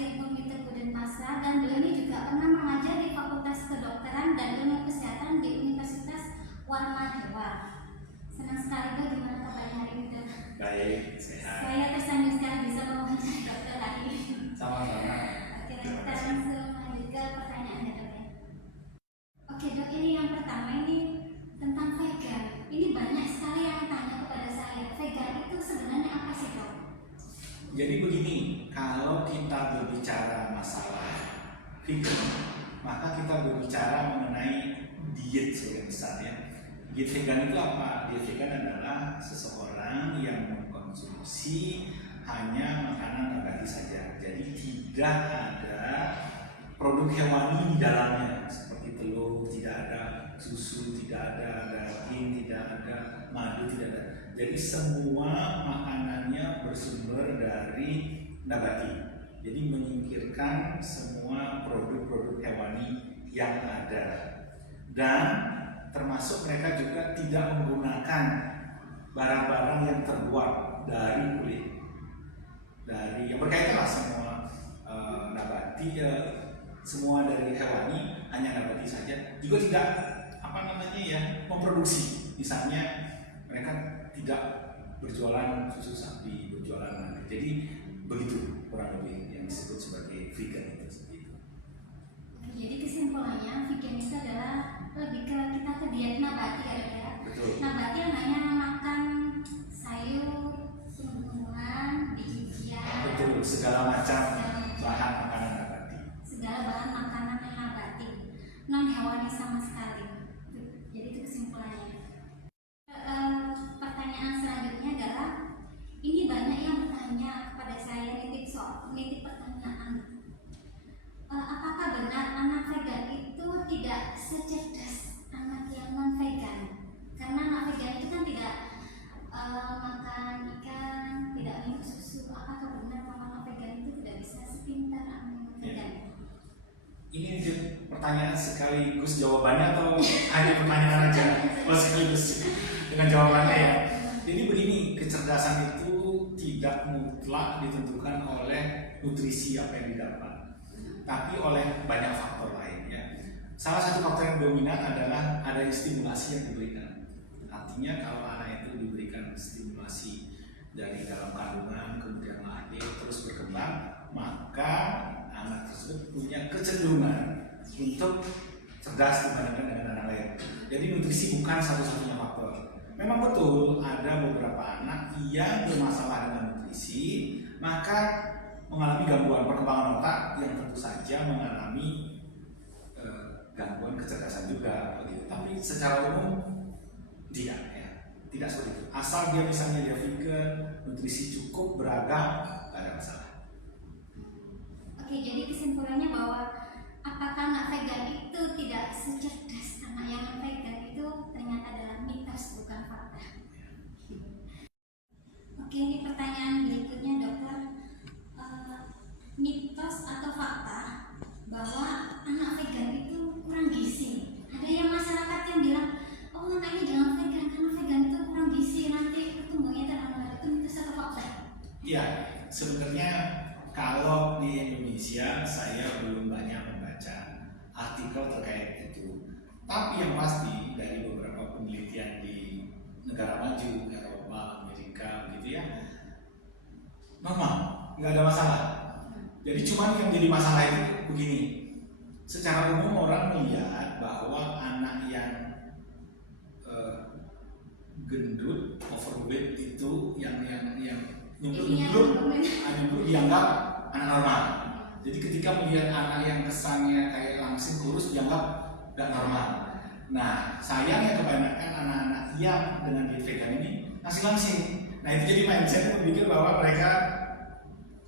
Sakit Bumi Teguh Denpasar, dan beliau ini juga pernah mengajar di Fakultas Kedokteran dan Ilmu Kesehatan di Universitas Warmadewa. Senang sekali Dok, gimana kabarnya hari ini Dok? Baik, sehat. Saya tersanjung sekali bisa mewawancara dokter hari ini. Sama-sama. Oke, kita langsung lanjut ke pertanyaannya Dok ya. Oke Dok, ini yang pertama ini tentang vegan. Ini banyak sekali yang tanya kepada saya, vegan itu sebenarnya apa sih Dok? Jadi begini, kalau kita berbicara masalah vegan, maka kita berbicara mengenai diet sebagai besar ya. Diet vegan itu apa? Diet vegan adalah seseorang yang mengkonsumsi hanya makanan nabati saja. Jadi tidak ada produk hewani di dalamnya, seperti telur, tidak ada susu, tidak ada daging, tidak ada madu, tidak ada. Jadi semua makanannya bersumber dari nabati. Jadi menyingkirkan semua produk-produk hewani yang ada. Dan termasuk mereka juga tidak menggunakan barang-barang yang terbuat dari kulit. Dari yang berkaitan lah semua nabati, semua dari hewani, hanya nabati saja. Juga tidak memproduksi. Misalnya mereka tidak berjualan susu sapi, berjualan madu. Jadi begitu kurang lebih yang disebut sebagai vegan itu sendiri. Jadi kesimpulannya vegan itu adalah lebih ke kita ke diet nabati ya. Betul. Nabati yang hanya makan sayur, tumbuhan, biji-bijian. Betul, segala macam bahan makanan nabati. Segala bahan makanan yang nabati, non hewani sama sekali. Jadi itu kesimpulannya. Pertanyaan selanjutnya adalah, ini banyak yang bertanya kepada saya, nitip pertanyaan. Apakah benar anak vegan itu tidak secerdas anak yang non vegan? Karena anak vegan itu kan tidak makan ikan, tidak minum susu. Apakah benar kalau anak vegan itu tidak bisa sepintar anak non vegan? Ini pertanyaan sekaligus jawabannya atau hanya pertanyaan aja? Oh, sekaligus dengan jawabannya ya. Jadi begini, kecerdasan itu tidak mutlak ditentukan oleh nutrisi apa yang didapat, tapi oleh banyak faktor lain ya. Salah satu faktor yang dominan adalah ada stimulasi yang diberikan. Artinya kalau anak itu diberikan stimulasi dari dalam kandungan, kemudian lahir terus berkembang, maka anak tersebut punya kecenderungan untuk cerdas dibandingkan dengan anak lain. Jadi nutrisi bukan satu-satunya faktor. Memang betul ada beberapa anak yang bermasalah dengan nutrisi, maka mengalami gangguan perkembangan otak yang tentu saja mengalami gangguan kecerdasan juga begitu. Tapi secara umum tidak ya, tidak seperti itu. Asal dia misalnya dia vegan, nutrisi cukup, beragam, tidak ada masalah. Oke, jadi kesimpulannya bahwa apakah anak vegan itu tidak secerdas anak yang non vegan itu ternyata adalah mitos, bukan fakta. Oke, ini pertanyaan berikutnya dokter. Mitos atau fakta bahwa anak vegan itu kurang gizi? Ada yang masyarakat yang bilang, oh anaknya jangan vegan karena vegan itu kurang gizi, nanti pertumbuhannya terhambat. Itu mitos atau fakta? Iya, sebenarnya kalau di Indonesia saya belum banyak membaca artikel terkait itu. Tapi yang pasti dari beberapa penelitian di negara maju, Eropa, Amerika gitu ya, normal, nggak ada masalah. Jadi cuman yang jadi masalah itu begini, secara umum orang melihat bahwa anak yang gendut, overweight itu yang nyemplung dianggap anak normal. Jadi ketika melihat anak yang kesannya kayak langsing kurus dianggap gak normal. Nah sayangnya kebanyakan anak-anak yang dengan diet vegan ini masih langsing. Nah itu jadi mindset berpikir bahwa mereka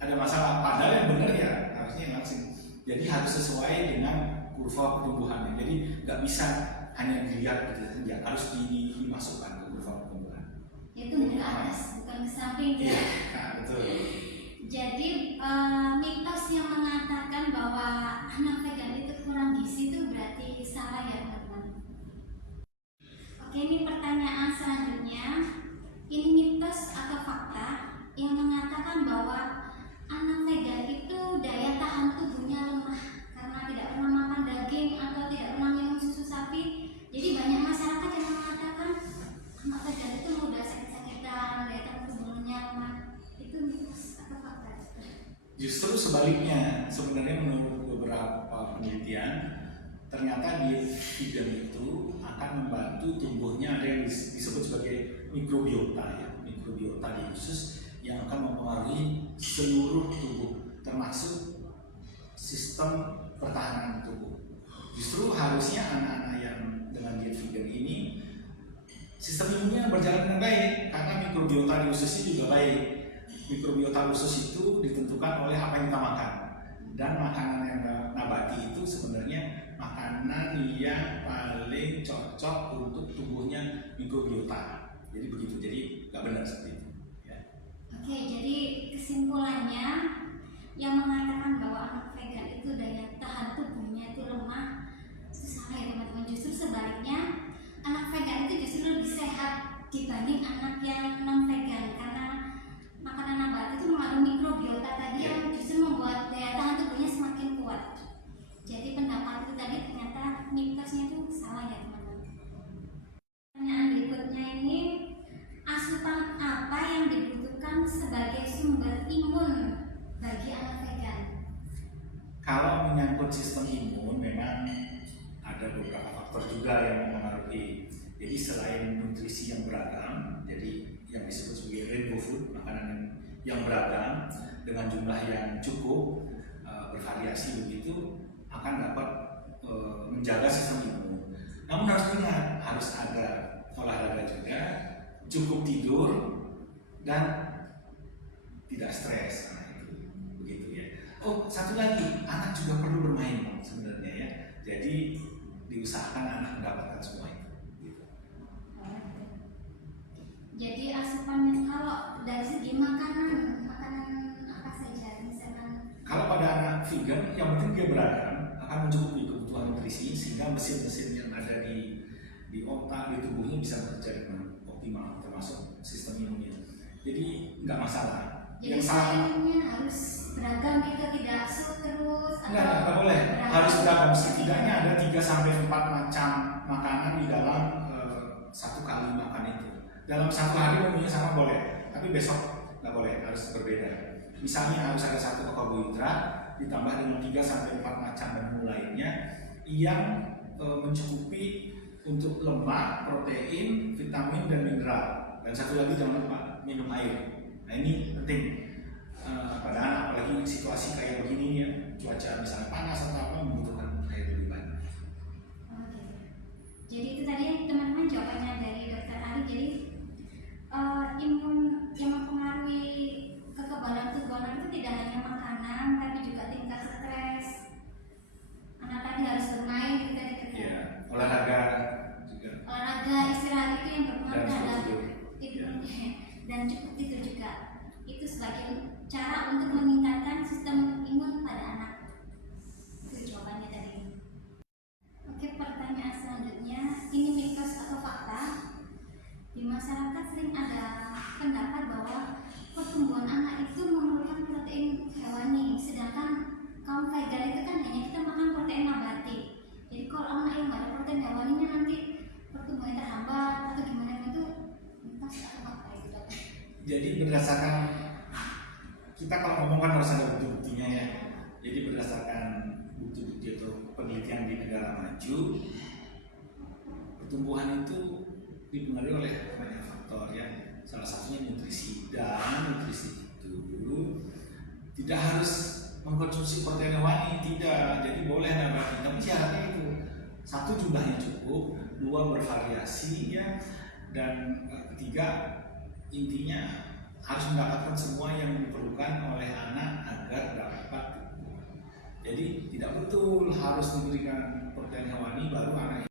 ada masalah, padahal yang benar ya harusnya yang langsing. Jadi harus sesuai dengan kurva pertumbuhannya. Jadi nggak bisa hanya dilihat gitu saja, harus dimasukkan ke kurva pertumbuhan. Itu ke atas, bukan ke samping ya. Nah, betul. Jadi mitos yang mengatakan bahwa anak vegan itu kurang gizi itu berarti salah ya teman-teman. Oke, ini pertanyaan selanjutnya. Ini mitos atau fakta yang mengatakan bahwa anak vegan itu daya tahan vegan itu akan membantu tumbuhnya ada yang disebut sebagai mikrobiota ya, mikrobiota di usus yang akan mempengaruhi seluruh tubuh termasuk sistem pertahanan tubuh. Justru harusnya anak-anak yang dengan diet vegan ini sistem imunnya berjalan dengan baik karena mikrobiota di ususnya juga baik. Mikrobiota usus itu ditentukan oleh apa yang kita makan, dan makanan yang nabati itu sebenarnya makanan yang paling cocok untuk tubuhnya mikrobiota. Jadi begitu, jadi nggak benar seperti itu. Ya. Oke, jadi kesimpulannya yang mengatakan bahwa anak vegan itu daya tahan tubuhnya itu lemah itu salah ya teman-teman. Justru sebaliknya anak vegan itu justru lebih sehat dibanding anak yang non vegan karena makanan nabati itu mengandung mikrobiota tadi yang justru membuat daya tahan tubuhnya semakin kuat. Jadi pendapat itu tadi ternyata mitosnya itu salah ya teman-teman. Pertanyaan berikutnya ini, asupan apa yang dibutuhkan sebagai sumber imun bagi anak vegan? Kalau menyangkut sistem imun memang ada beberapa faktor juga yang mempengaruhi. Jadi selain nutrisi yang beragam, jadi yang disebut sebagai rainbow food, makanan yang beragam dengan jumlah yang cukup bervariasi begitu akan dapat menjaga sistem imun. Namun harus ingat, harus ada olahraga juga, cukup tidur, dan tidak stres. Nah, itu begitu ya. Oh, satu lagi, anak juga perlu bermain sebenarnya ya. Jadi diusahakan anak mendapatkan semua itu. Gitu. Jadi asupannya kalau dari segi makanan apa saja misalkan? Kalau pada anak vegan, yang penting dia beragam, akan mencukupi kebutuhan nutrisi sehingga mesin-mesin yang ada di otak, di tubuhnya bisa bekerja dengan optimal, termasuk sistem imunnya. Jadi nggak masalah. Jadi sayurnya harus beragam gitu, tidak terus nggak boleh. Harus beragam, setidaknya ada 3-4 macam makanan di dalam satu kali makan itu. Dalam satu hari menunya sama boleh, tapi besok nggak boleh, harus berbeda. Misalnya harus ada satu karbohidrat ditambah dengan 3-4 macam menu lainnya yang mencukupi untuk lemak, protein, vitamin, dan mineral. Dan satu lagi jangan lupa minum air. Nah ini penting pada anak, apalagi situasi kayak begini ya, cuaca misalnya panas atau apa, membutuhkan air lebih banyak. Jadi itu tadi teman-teman jawabannya dari Dokter Ali. Jadi imun yang mempengaruhi kekebalan tubuh anak itu tidak hanya makanan, tapi juga tingkat stres. Anak tadi harus bermain, gitu tadi. Iya, olahraga juga. Olahraga, istirahat itu yang berpengaruh terhadap tidur. Dan cukup tidur juga. Itu sebagai cara untuk meningkatkan sistem imun pada anak. Itu jawabannya tadi. Oke, pertanyaan selanjutnya, ini mitos atau fakta? Di masyarakat sering ada pendapat bahwa pertumbuhan anak itu memerlukan protein hewani, sedangkan kaum vegan itu kan hanya kita makan protein nabati. Jadi kalau anak yang nggak ada protein hewaninya nanti pertumbuhannya terhambat atau gimana itu mitos atau fakta itu, Dok? Jadi berdasarkan kita kalau ngomong kan harus ada bukti-buktinya ya. Jadi berdasarkan bukti-bukti atau penelitian di negara maju, pertumbuhan itu dipengaruhi oleh banyak faktor ya. Salah satunya nutrisi, dan nutrisi itu tidak harus mengkonsumsi protein hewani, tidak. Jadi boleh nabati, tapi syaratnya itu satu, jumlahnya cukup, dua, bervariasi ya, dan ketiga, intinya harus mendapatkan semua yang diperlukan oleh anak agar dapat. Jadi tidak betul harus memberikan protein hewani baru anak